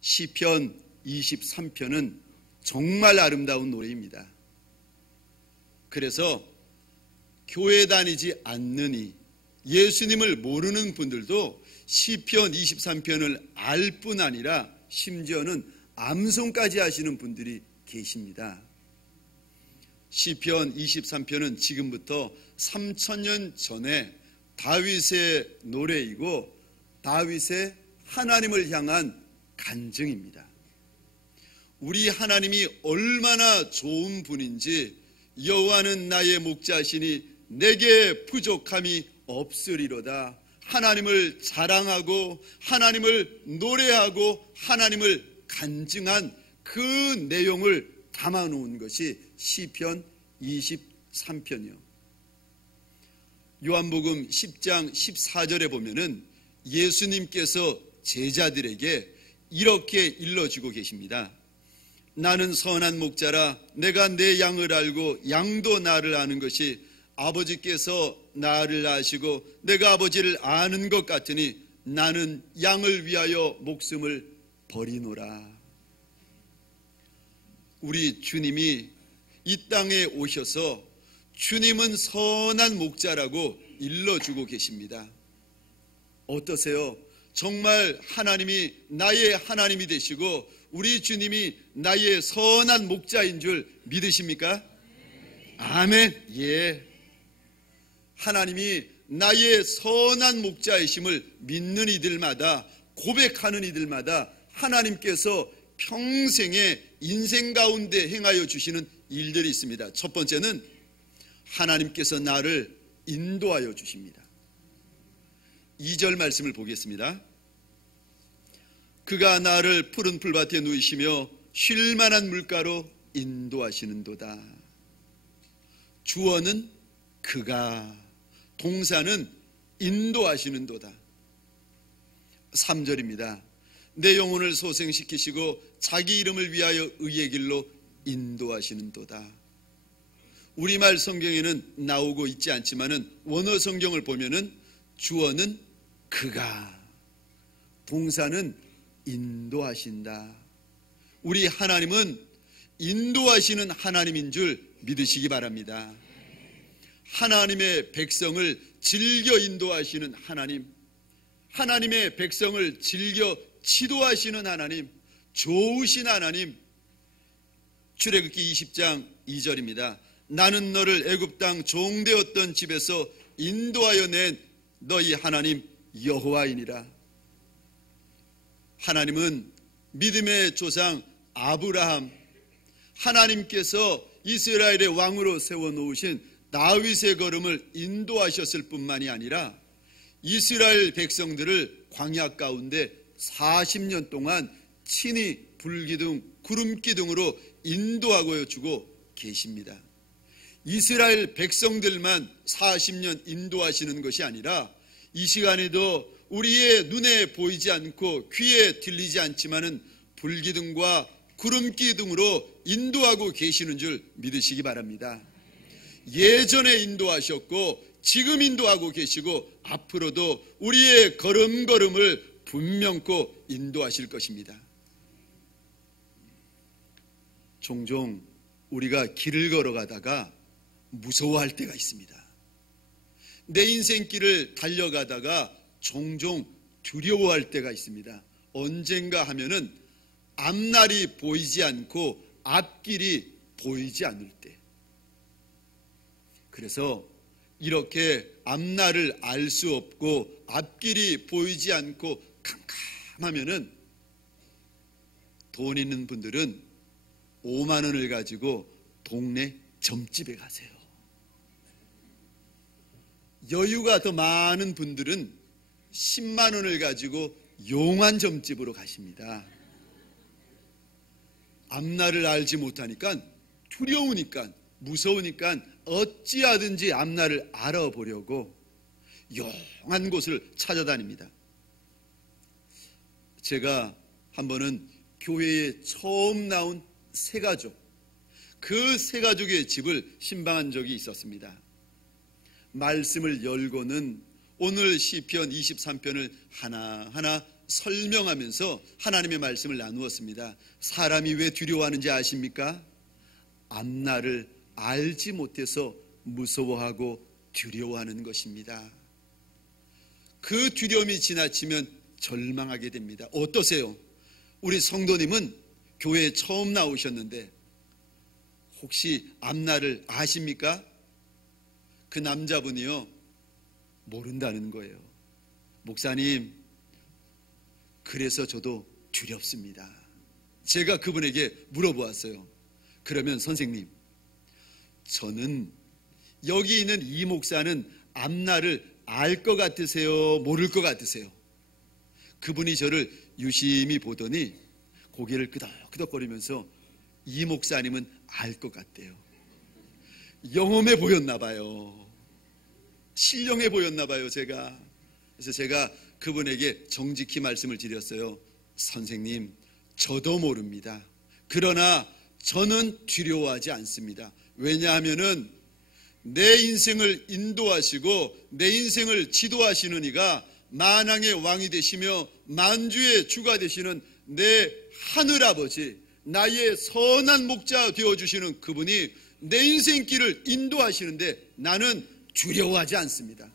시편 23편은 정말 아름다운 노래입니다. 그래서 교회 다니지 않느니 예수님을 모르는 분들도 시편 23편을 알 뿐 아니라 심지어는 암송까지 하시는 분들이 계십니다. 시편 23편은 지금부터 3000년 전에 다윗의 노래이고 다윗의 하나님을 향한 간증입니다. 우리 하나님이 얼마나 좋은 분인지 여호와는 나의 목자시니 내게 부족함이 없으리로다. 하나님을 자랑하고 하나님을 노래하고 하나님을 간증한 그 내용을 담아놓은 것이 시편 23편이요. 요한복음 10장 14절에 보면은 예수님께서 제자들에게 이렇게 일러주고 계십니다. 나는 선한 목자라 내가 내 양을 알고 양도 나를 아는 것이 아버지께서 나를 아시고 내가 아버지를 아는 것 같으니 나는 양을 위하여 목숨을 버리노라. 우리 주님이 이 땅에 오셔서 주님은 선한 목자라고 일러주고 계십니다. 어떠세요? 정말 하나님이 나의 하나님이 되시고 우리 주님이 나의 선한 목자인 줄 믿으십니까? 아멘. 예. 하나님이 나의 선한 목자이심을 믿는 이들마다, 고백하는 이들마다 하나님께서 평생의 인생 가운데 행하여 주시는 일들이 있습니다. 첫 번째는 하나님께서 나를 인도하여 주십니다. 2절 말씀을 보겠습니다. 그가 나를 푸른 풀밭에 누이시며 쉴 만한 물가로 인도하시는도다. 주어는 그가, 동사는 인도하시는도다. 3절입니다. 내 영혼을 소생시키시고 자기 이름을 위하여 의의 길로 인도하시는도다. 우리말 성경에는 나오고 있지 않지만은 원어 성경을 보면은 주어는 그가, 동사는 인도하신다. 우리 하나님은 인도하시는 하나님인 줄 믿으시기 바랍니다. 하나님의 백성을 즐겨 인도하시는 하나님, 하나님의 백성을 즐겨 지도하시는 하나님, 좋으신 하나님. 출애굽기 20장 2절입니다. 나는 너를 애굽 땅 종되었던 집에서 인도하여 낸 너희 하나님 여호와이니라. 하나님은 믿음의 조상 아브라함, 하나님께서 이스라엘의 왕으로 세워놓으신 다윗의 걸음을 인도하셨을 뿐만이 아니라 이스라엘 백성들을 광야 가운데 40년 동안 친히 불기둥, 구름기둥으로 인도하고 주고 계십니다. 이스라엘 백성들만 40년 인도하시는 것이 아니라 이 시간에도 우리의 눈에 보이지 않고 귀에 들리지 않지만은 불기둥과 구름기둥으로 인도하고 계시는 줄 믿으시기 바랍니다. 예전에 인도하셨고 지금 인도하고 계시고 앞으로도 우리의 걸음걸음을 분명코 인도하실 것입니다. 종종 우리가 길을 걸어가다가 무서워할 때가 있습니다. 내 인생길을 달려가다가 종종 두려워할 때가 있습니다. 언젠가 하면은 앞날이 보이지 않고 앞길이 보이지 않을 때. 그래서 이렇게 앞날을 알 수 없고 앞길이 보이지 않고 캄캄하면은 돈 있는 분들은 5만 원을 가지고 동네 점집에 가세요. 여유가 더 많은 분들은 10만 원을 가지고 용한 점집으로 가십니다. 앞날을 알지 못하니까, 두려우니까, 무서우니까 어찌하든지 앞날을 알아보려고 용한 곳을 찾아다닙니다. 제가 한 번은 교회에 처음 나온 세 가족, 그 세 가족의 집을 신방한 적이 있었습니다. 말씀을 열고는 오늘 시편 23편을 하나하나 설명하면서 하나님의 말씀을 나누었습니다. 사람이 왜 두려워하는지 아십니까? 앞날을 알지 못해서 무서워하고 두려워하는 것입니다. 그 두려움이 지나치면 절망하게 됩니다. 어떠세요? 우리 성도님은 교회에 처음 나오셨는데 혹시 앞날을 아십니까? 그 남자분이요, 모른다는 거예요. 목사님, 그래서 저도 두렵습니다. 제가 그분에게 물어보았어요. 그러면 선생님, 저는 여기 있는 이 목사는 앞날을 알 것 같으세요? 모를 것 같으세요? 그분이 저를 유심히 보더니 고개를 끄덕끄덕거리면서 이 목사님은 알 것 같대요. 영험해 보였나 봐요. 신령해 보였나 봐요, 제가. 그래서 제가 그분에게 정직히 말씀을 드렸어요. 선생님, 저도 모릅니다. 그러나 저는 두려워하지 않습니다. 왜냐하면은 내 인생을 인도하시고 내 인생을 지도하시는 이가 만왕의 왕이 되시며 만주의 주가 되시는 내 하늘아버지, 나의 선한 목자 되어주시는 그분이 내 인생길을 인도하시는데 나는 두려워하지 않습니다.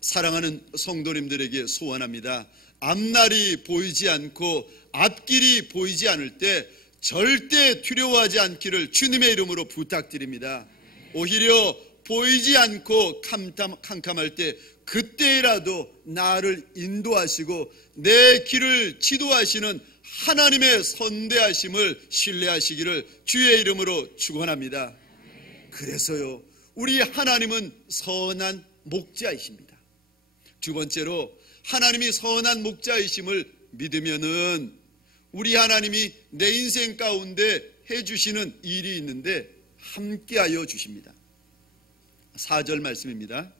사랑하는 성도님들에게 소원합니다. 앞날이 보이지 않고 앞길이 보이지 않을 때 절대 두려워하지 않기를 주님의 이름으로 부탁드립니다. 오히려 보이지 않고 캄캄할 때 그때라도 나를 인도하시고 내 길을 지도하시는 하나님의 선대하심을 신뢰하시기를 주의 이름으로 축원합니다. 그래서요, 우리 하나님은 선한 목자이십니다. 두 번째로, 하나님이 선한 목자이심을 믿으면은 우리 하나님이 내 인생 가운데 해주시는 일이 있는데 함께하여 주십니다. 4절 말씀입니다.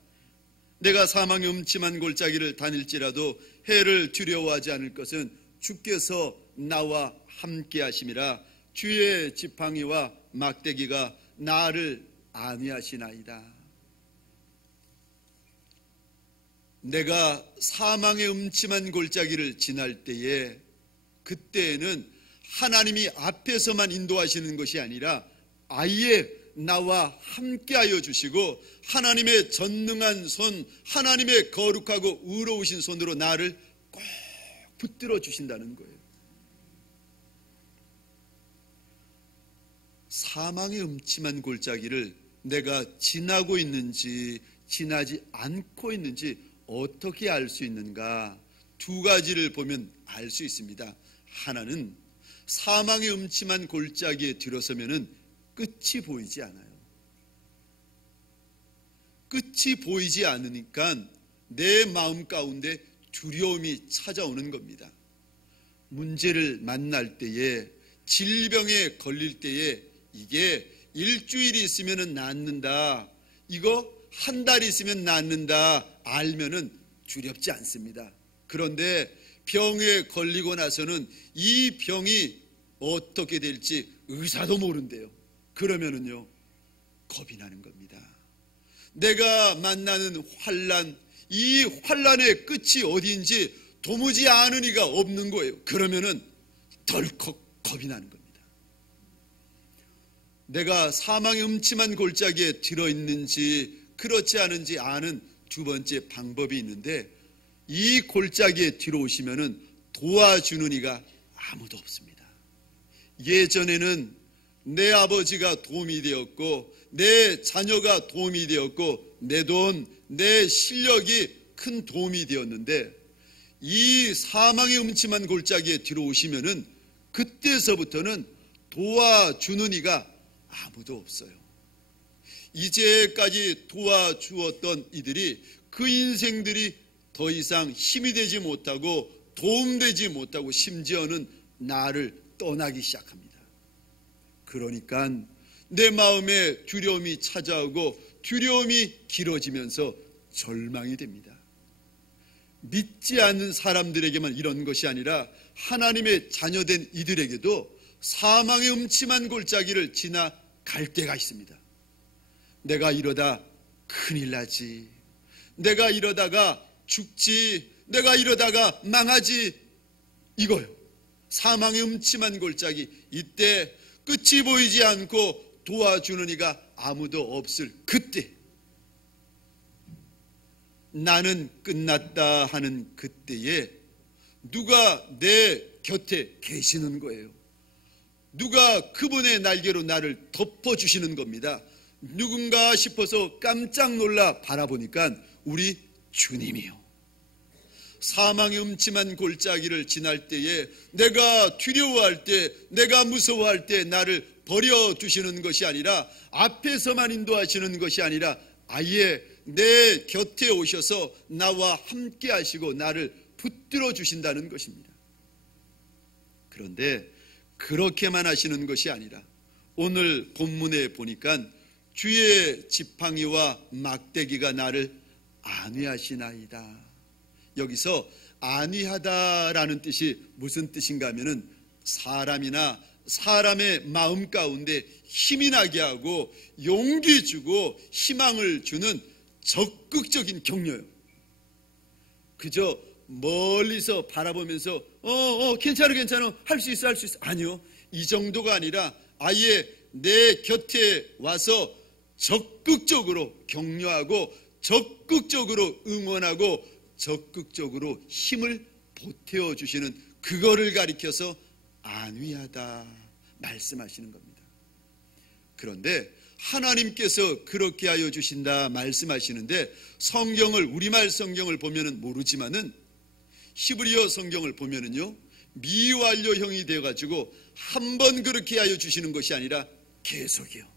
내가 사망의 음침한 골짜기를 다닐지라도 해를 두려워하지 않을 것은 주께서 나와 함께하심이라. 주의 지팡이와 막대기가 나를 안위하시나이다. 내가 사망의 음침한 골짜기를 지날 때에 그때에는 하나님이 앞에서만 인도하시는 것이 아니라 아예 나와 함께하여 주시고 하나님의 전능한 손, 하나님의 거룩하고 의로우신 손으로 나를 꼭 붙들어 주신다는 거예요. 사망의 음침한 골짜기를 내가 지나고 있는지 지나지 않고 있는지 어떻게 알 수 있는가? 두 가지를 보면 알 수 있습니다. 하나는 사망의 음침한 골짜기에 들어서면은 끝이 보이지 않아요. 끝이 보이지 않으니까 내 마음 가운데 두려움이 찾아오는 겁니다. 문제를 만날 때에, 질병에 걸릴 때에 이게 일주일이 있으면 낫는다, 이거 한 달 있으면 낫는다 알면은 두렵지 않습니다. 그런데 병에 걸리고 나서는 이 병이 어떻게 될지 의사도 모른대요. 그러면은요, 겁이 나는 겁니다. 내가 만나는 환난, 이 환난의 끝이 어디인지 도무지 아는 이가 없는 거예요. 그러면은 덜컥 겁이 나는 겁니다. 내가 사망의 음침한 골짜기에 들어있는지 그렇지 않은지 아는 두 번째 방법이 있는데, 이 골짜기에 들어오시면은 도와주는 이가 아무도 없습니다. 예전에는 내 아버지가 도움이 되었고 내 자녀가 도움이 되었고 내 돈, 내 실력이 큰 도움이 되었는데, 이 사망의 음침한 골짜기에 들어오시면은 그때서부터는 도와주는 이가 아무도 없어요. 이제까지 도와주었던 이들이, 그 인생들이 더 이상 힘이 되지 못하고 도움되지 못하고 심지어는 나를 떠나기 시작합니다. 그러니까 내 마음에 두려움이 찾아오고 두려움이 길어지면서 절망이 됩니다. 믿지 않는 사람들에게만 이런 것이 아니라 하나님의 자녀된 이들에게도 사망의 음침한 골짜기를 지나갈 때가 있습니다. 내가 이러다 큰일 나지, 내가 이러다가 죽지, 내가 이러다가 망하지, 이거요. 사망의 음침한 골짜기, 이때 끝이 보이지 않고 도와주는 이가 아무도 없을 그때, 나는 끝났다 하는 그때에 누가 내 곁에 계시는 거예요. 누가 그분의 날개로 나를 덮어주시는 겁니다. 누군가 싶어서 깜짝 놀라 바라보니까 우리 주님이요. 사망의 음침한 골짜기를 지날 때에, 내가 두려워할 때, 내가 무서워할 때 나를 버려두시는 것이 아니라, 앞에서만 인도하시는 것이 아니라 아예 내 곁에 오셔서 나와 함께 하시고 나를 붙들어 주신다는 것입니다. 그런데 그렇게만 하시는 것이 아니라 오늘 본문에 보니까 주의 지팡이와 막대기가 나를 안위하시나이다. 여기서 안위하다라는 뜻이 무슨 뜻인가 하면은 사람이나 사람의 마음 가운데 힘이 나게 하고 용기 주고 희망을 주는 적극적인 격려요. 그저 멀리서 바라보면서 괜찮아 할 수 있어 아니요, 이 정도가 아니라 아예 내 곁에 와서 적극적으로 격려하고 적극적으로 응원하고 적극적으로 힘을 보태어 주시는, 그거를 가리켜서 안위하다 말씀하시는 겁니다. 그런데 하나님께서 그렇게 하여 주신다 말씀하시는데, 성경을, 우리말 성경을 보면은 모르지만은 히브리어 성경을 보면은요, 미완료형이 되어 가지고 한 번 그렇게 하여 주시는 것이 아니라 계속이요.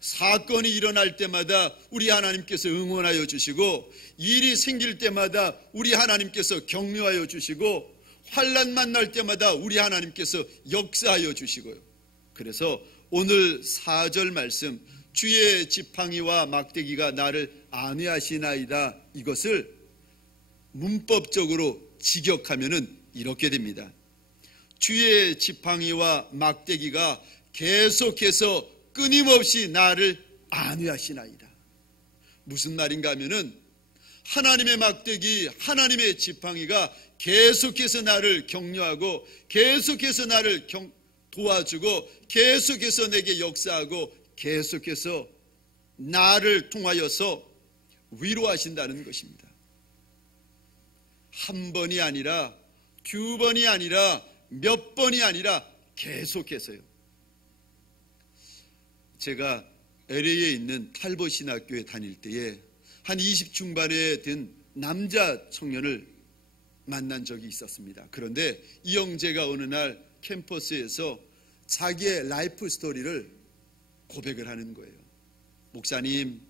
사건이 일어날 때마다 우리 하나님께서 응원하여 주시고, 일이 생길 때마다 우리 하나님께서 격려하여 주시고, 환난 만날 때마다 우리 하나님께서 역사하여 주시고요. 그래서 오늘 4절 말씀, 주의 지팡이와 막대기가 나를 안위하시나이다, 이것을 문법적으로 직역하면은 이렇게 됩니다. 주의 지팡이와 막대기가 계속해서 끊임없이 나를 안위하시나이다. 무슨 말인가 하면은 하나님의 막대기, 하나님의 지팡이가 계속해서 나를 격려하고 계속해서 나를 도와주고 계속해서 내게 역사하고 계속해서 나를 통하여서 위로하신다는 것입니다. 한 번이 아니라 두 번이 아니라 몇 번이 아니라 계속해서요. 제가 LA에 있는 탈봇 신학교에 다닐 때에 한 20 중반에 된 남자 청년을 만난 적이 있었습니다. 그런데 이 형제가 어느 날 캠퍼스에서 자기의 라이프 스토리를 고백을 하는 거예요. 목사님,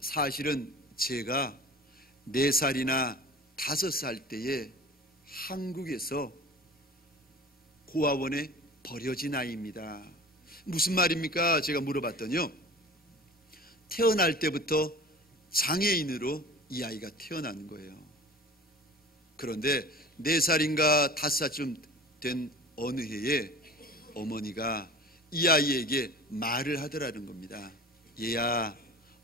사실은 제가 4살이나 5살 때에 한국에서 고아원에 버려진 아이입니다. 무슨 말입니까? 제가 물어봤더니요, 태어날 때부터 장애인으로 이 아이가 태어난 거예요. 그런데 4살인가 5살쯤 된 어느 해에 어머니가 이 아이에게 말을 하더라는 겁니다. 얘야,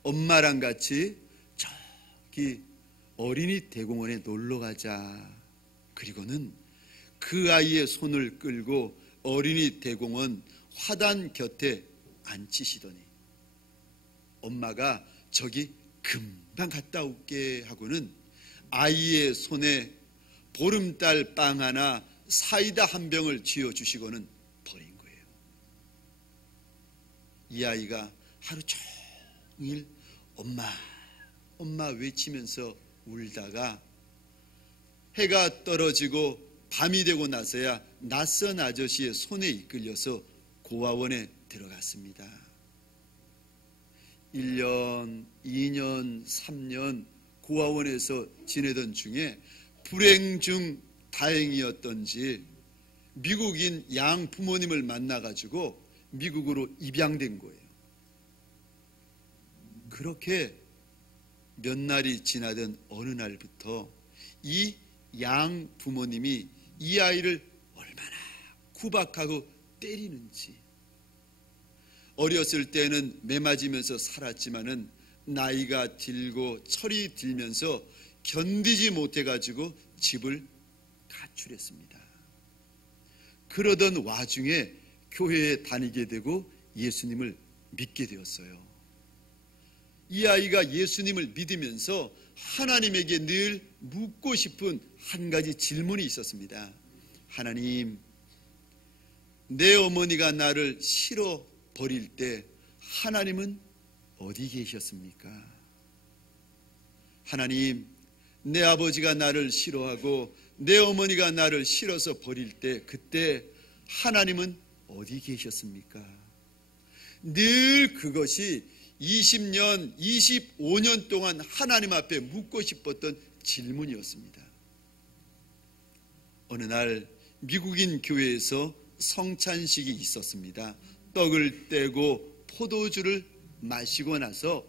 엄마랑 같이 저기 어린이 대공원에 놀러 가자. 그리고는 그 아이의 손을 끌고 어린이 대공원 화단 곁에 앉히시더니 엄마가 저기 금방 갔다 올게 하고는 아이의 손에 보름달 빵 하나, 사이다 한 병을 쥐어주시고는 버린 거예요. 이 아이가 하루 종일 엄마, 엄마 외치면서 울다가 해가 떨어지고 밤이 되고 나서야 낯선 아저씨의 손에 이끌려서 고아원에 들어갔습니다. 1년, 2년, 3년 고아원에서 지내던 중에 불행 중 다행이었던지 미국인 양 부모님을 만나가지고 미국으로 입양된 거예요. 그렇게 몇 날이 지나던 어느 날부터 이 양 부모님이 이 아이를 얼마나 구박하고 때리는지, 어렸을 때는 매맞으면서 살았지만은 나이가 들고 철이 들면서 견디지 못해가지고 집을 가출했습니다. 그러던 와중에 교회에 다니게 되고 예수님을 믿게 되었어요. 이 아이가 예수님을 믿으면서 하나님에게 늘 묻고 싶은 한 가지 질문이 있었습니다. 하나님, 내 어머니가 나를 실어 버릴 때 하나님은 어디 계셨습니까? 하나님, 내 아버지가 나를 싫어하고 내 어머니가 나를 실어서 버릴 때 그때 하나님은 어디 계셨습니까? 늘 그것이 20년, 25년 동안 하나님 앞에 묻고 싶었던 질문이었습니다. 어느 날 미국인 교회에서 성찬식이 있었습니다. 떡을 떼고 포도주를 마시고 나서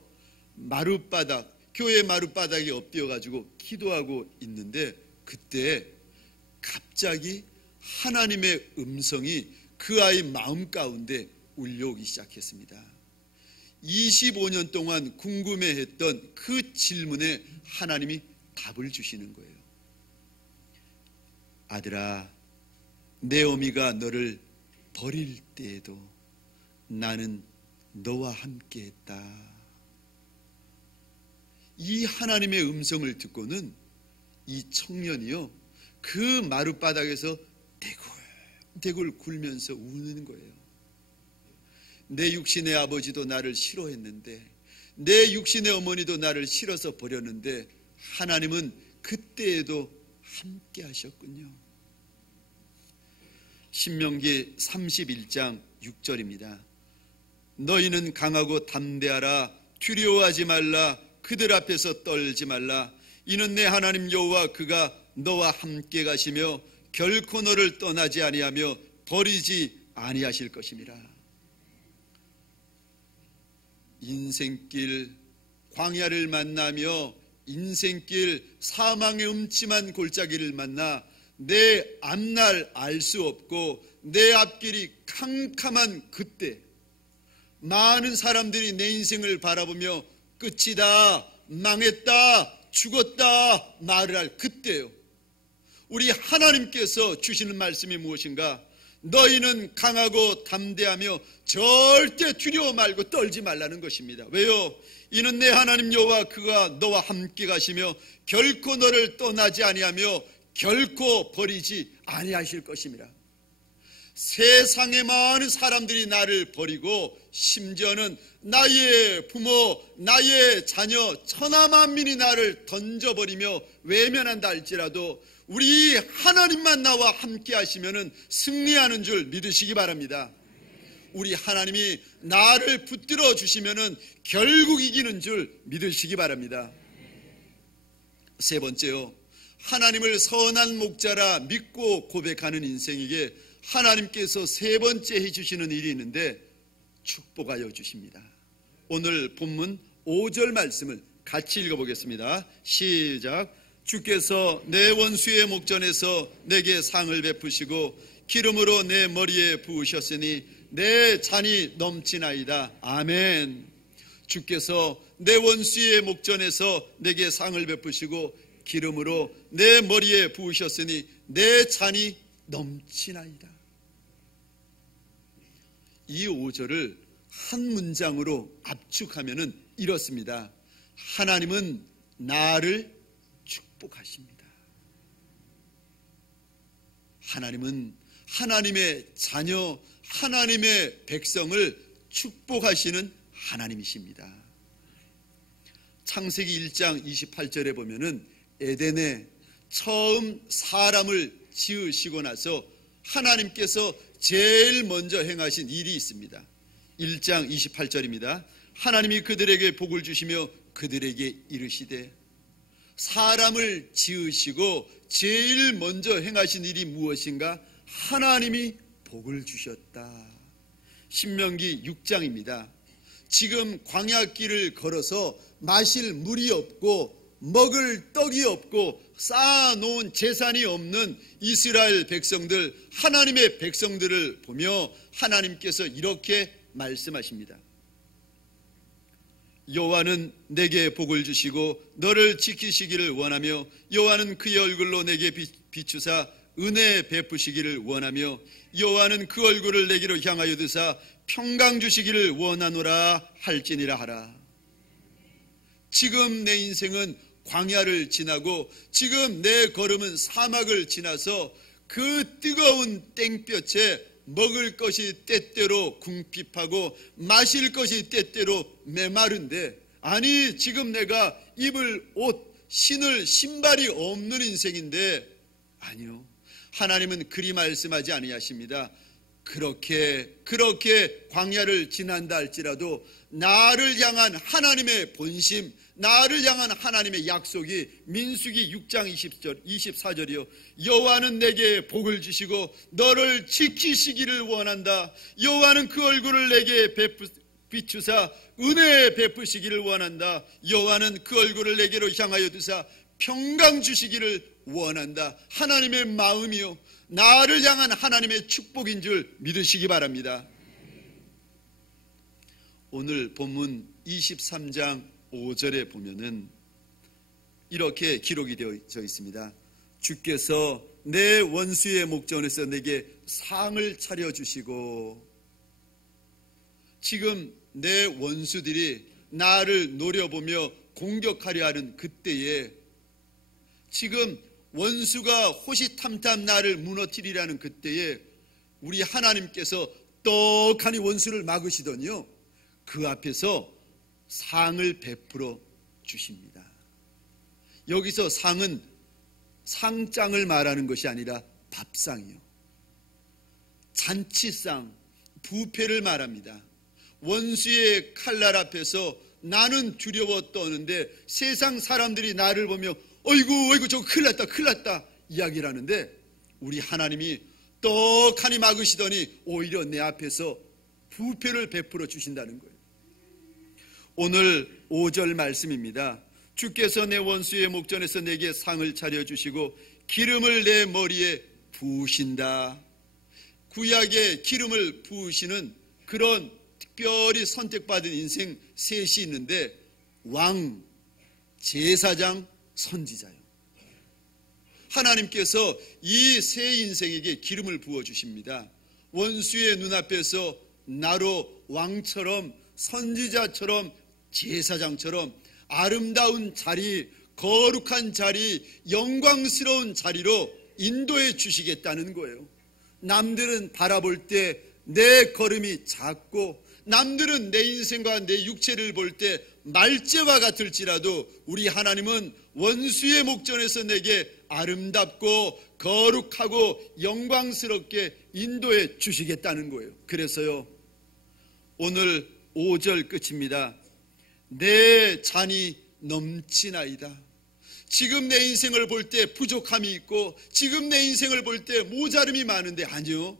교회 마룻바닥에 엎드려가지고 기도하고 있는데 그때 갑자기 하나님의 음성이 그 아이 마음 가운데 울려오기 시작했습니다. 25년 동안 궁금해했던 그 질문에 하나님이 답을 주시는 거예요. 아들아, 내 어미가 너를 버릴 때에도 나는 너와 함께 했다. 이 하나님의 음성을 듣고는 이 청년이요, 그 마룻바닥에서 대굴대굴 굴면서 우는 거예요. 내 육신의 아버지도 나를 싫어했는데, 내 육신의 어머니도 나를 싫어서 버렸는데 하나님은 그때에도 함께 하셨군요. 신명기 31장 6절입니다. 너희는 강하고 담대하라. 두려워하지 말라. 그들 앞에서 떨지 말라. 이는 내 하나님 여호와 그가 너와 함께 가시며 결코 너를 떠나지 아니하며 버리지 아니하실 것임이라. 인생길 광야를 만나며 인생길 사망의 음침한 골짜기를 만나 내 앞날 알 수 없고 내 앞길이 캄캄한 그때 많은 사람들이 내 인생을 바라보며 끝이다, 망했다, 죽었다 말을 할 그때요. 우리 하나님께서 주시는 말씀이 무엇인가? 너희는 강하고 담대하며 절대 두려워 말고 떨지 말라는 것입니다. 왜요? 이는 내 하나님 여호와 그가 너와 함께 가시며 결코 너를 떠나지 아니하며 결코 버리지 아니하실 것입니다. 세상에 많은 사람들이 나를 버리고 심지어는 나의 부모, 나의 자녀, 천하만민이 나를 던져버리며 외면한다 할지라도 우리 하나님만 나와 함께 하시면 승리하는 줄 믿으시기 바랍니다. 우리 하나님이 나를 붙들어 주시면 결국 이기는 줄 믿으시기 바랍니다. 세 번째요, 하나님을 선한 목자라 믿고 고백하는 인생에게 하나님께서 세 번째 해주시는 일이 있는데 축복하여 주십니다. 오늘 본문 5절 말씀을 같이 읽어보겠습니다. 시작. 주께서 내 원수의 목전에서 내게 상을 베푸시고 기름으로 내 머리에 부으셨으니 내 잔이 넘치나이다. 아멘. 주께서 내 원수의 목전에서 내게 상을 베푸시고 기름으로 내 머리에 부으셨으니 내 잔이 넘치나이다. 이 5절을 한 문장으로 압축하면 이렇습니다. 하나님은 나를 축복하십니다. 하나님은 하나님의 자녀, 하나님의 백성을 축복하시는 하나님이십니다. 창세기 1장 28절에 보면은 에덴에 처음 사람을 지으시고 나서 하나님께서 제일 먼저 행하신 일이 있습니다. 1장 28절입니다. 하나님이 그들에게 복을 주시며 그들에게 이르시되, 사람을 지으시고 제일 먼저 행하신 일이 무엇인가? 하나님이 복을 주셨다. 신명기 6장입니다. 지금 광야길을 걸어서 마실 물이 없고 먹을 떡이 없고 쌓아놓은 재산이 없는 이스라엘 백성들, 하나님의 백성들을 보며 하나님께서 이렇게 말씀하십니다. 여호와는 내게 복을 주시고 너를 지키시기를 원하며 여호와는 그의 얼굴로 내게 비추사 은혜 베푸시기를 원하며 여호와는 그 얼굴을 내게로 향하여 드사 평강 주시기를 원하노라 할지니라 하라. 지금 내 인생은 광야를 지나고 지금 내 걸음은 사막을 지나서 그 뜨거운 땡볕에 먹을 것이 때때로 궁핍하고 마실 것이 때때로 메마른데, 아니 지금 내가 입을 옷, 신을 신발이 없는 인생인데, 아니요, 하나님은 그리 말씀하지 아니하십니다. 그렇게 광야를 지난다 할지라도 나를 향한 하나님의 본심, 나를 향한 하나님의 약속이 민수기 6장 24절이요 여호와는 내게 복을 주시고 너를 지키시기를 원한다. 여호와는 그 얼굴을 내게 비추사 은혜 베푸시기를 원한다. 여호와는 그 얼굴을 내게로 향하여 두사 평강 주시기를 원한다. 하나님의 마음이요 나를 향한 하나님의 축복인 줄 믿으시기 바랍니다. 오늘 본문 23장 5절에 보면은 이렇게 기록이 되어 있습니다. 주께서 내 원수의 목전에서 내게 상을 차려주시고, 지금 내 원수들이 나를 노려보며 공격하려 하는 그때에, 지금 원수가 호시탐탐 나를 무너뜨리라는 그때에 우리 하나님께서 떡하니 원수를 막으시더니요 그 앞에서 상을 베풀어 주십니다. 여기서 상은 상장을 말하는 것이 아니라 밥상이요, 잔치상, 부패를 말합니다. 원수의 칼날 앞에서 나는 두려워 떠는데 세상 사람들이 나를 보며 어이구 저거 큰일 났다 이야기를 하는데, 우리 하나님이 떡하니 막으시더니 오히려 내 앞에서 부패를 베풀어 주신다는 거예요. 오늘 5절 말씀입니다. 주께서 내 원수의 목전에서 내게 상을 차려주시고 기름을 내 머리에 부으신다. 구약에 기름을 부으시는 그런 특별히 선택받은 인생 셋이 있는데, 왕, 제사장, 선지자요. 하나님께서 이 세 인생에게 기름을 부어주십니다. 원수의 눈앞에서 나로 왕처럼, 선지자처럼, 제사장처럼 아름다운 자리, 거룩한 자리, 영광스러운 자리로 인도해 주시겠다는 거예요. 남들은 바라볼 때 내 걸음이 작고, 남들은 내 인생과 내 육체를 볼 때 말재와 같을지라도 우리 하나님은 원수의 목전에서 내게 아름답고 거룩하고 영광스럽게 인도해 주시겠다는 거예요. 그래서요 오늘 5절 끝입니다. 내 잔이 넘치나이다. 지금 내 인생을 볼 때 부족함이 있고, 지금 내 인생을 볼 때 모자름이 많은데, 아니요,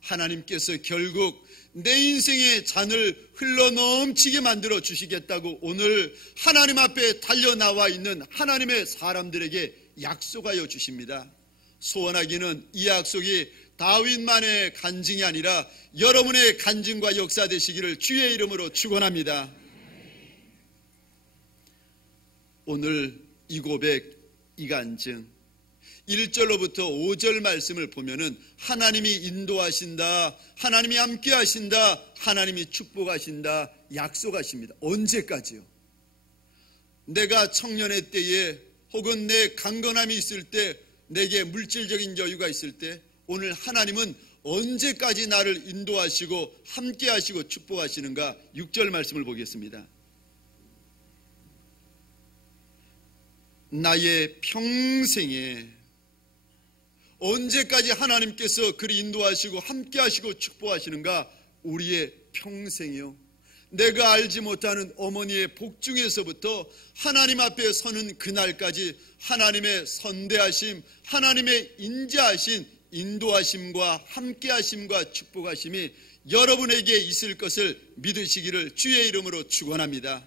하나님께서 결국 내 인생의 잔을 흘러넘치게 만들어 주시겠다고 오늘 하나님 앞에 달려나와 있는 하나님의 사람들에게 약속하여 주십니다. 소원하기는 이 약속이 다윗만의 간증이 아니라 여러분의 간증과 역사 되시기를 주의 이름으로 축원합니다. 오늘 이 고백, 이 간증 1절로부터 5절 말씀을 보면은 하나님이 인도하신다, 하나님이 함께 하신다, 하나님이 축복하신다, 약속하십니다. 언제까지요? 내가 청년의 때에 혹은 내 강건함이 있을 때, 내게 물질적인 여유가 있을 때, 오늘 하나님은 언제까지 나를 인도하시고 함께 하시고 축복하시는가? 6절 말씀을 보겠습니다. 나의 평생에, 언제까지 하나님께서 그리 인도하시고 함께 하시고 축복하시는가? 우리의 평생이요, 내가 알지 못하는 어머니의 복중에서부터 하나님 앞에 서는 그날까지 하나님의 선대하심, 하나님의 인자하신 인도하심과 함께하심과 축복하심이 여러분에게 있을 것을 믿으시기를 주의 이름으로 축원합니다.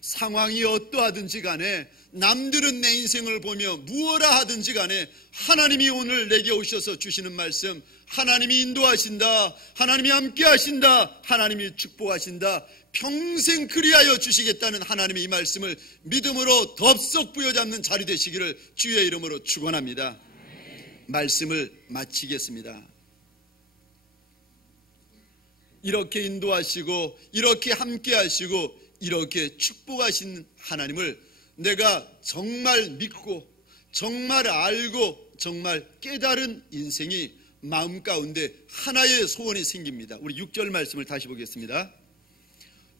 상황이 어떠하든지 간에, 남들은 내 인생을 보며 무엇라 하든지 간에 하나님이 오늘 내게 오셔서 주시는 말씀, 하나님이 인도하신다, 하나님이 함께 하신다, 하나님이 축복하신다, 평생 그리하여 주시겠다는 하나님의 이 말씀을 믿음으로 덥석 부여잡는 자리 되시기를 주의 이름으로 축원합니다. 말씀을 마치겠습니다. 이렇게 인도하시고 이렇게 함께 하시고 이렇게 축복하신 하나님을 내가 정말 믿고 정말 알고 정말 깨달은 인생이 마음 가운데 하나의 소원이 생깁니다. 우리 6절 말씀을 다시 보겠습니다.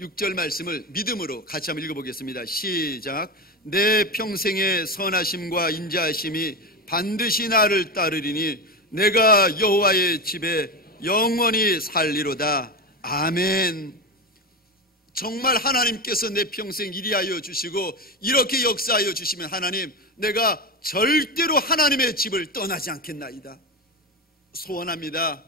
6절 말씀을 믿음으로 같이 한번 읽어보겠습니다. 시작. 내 평생의 선하심과 인자하심이 반드시 나를 따르리니 내가 여호와의 집에 영원히 살리로다. 아멘. 정말 하나님께서 내 평생 이리하여 주시고 이렇게 역사하여 주시면 하나님, 내가 절대로 하나님의 집을 떠나지 않겠나이다. 소원합니다.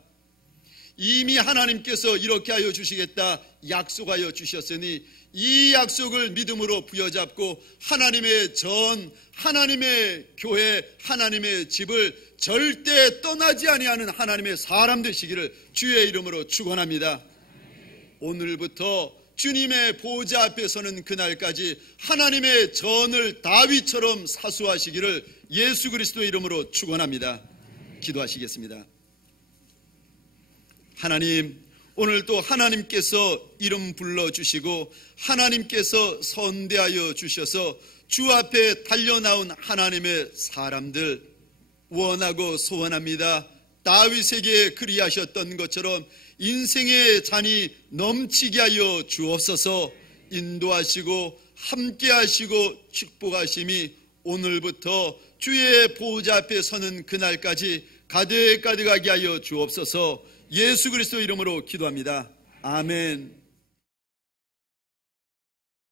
이미 하나님께서 이렇게 하여 주시겠다 약속하여 주셨으니 이 약속을 믿음으로 부여잡고 하나님의 전, 하나님의 교회, 하나님의 집을 절대 떠나지 아니하는 하나님의 사람 되시기를 주의 이름으로 축원합니다. 오늘부터 주님의 보좌 앞에 서는 그날까지 하나님의 전을 다윗처럼 사수하시기를 예수 그리스도의 이름으로 축원합니다. 기도하시겠습니다. 하나님, 오늘 또 하나님께서 이름 불러주시고 하나님께서 선대하여 주셔서 주 앞에 달려나온 하나님의 사람들 원하고 소원합니다. 다윗에게 그리하셨던 것처럼 인생의 잔이 넘치게 하여 주옵소서. 인도하시고 함께하시고 축복하심이 오늘부터 주의 보좌 앞에 서는 그날까지 가득가득하게 하여 주옵소서. 예수 그리스도 이름으로 기도합니다. 아멘.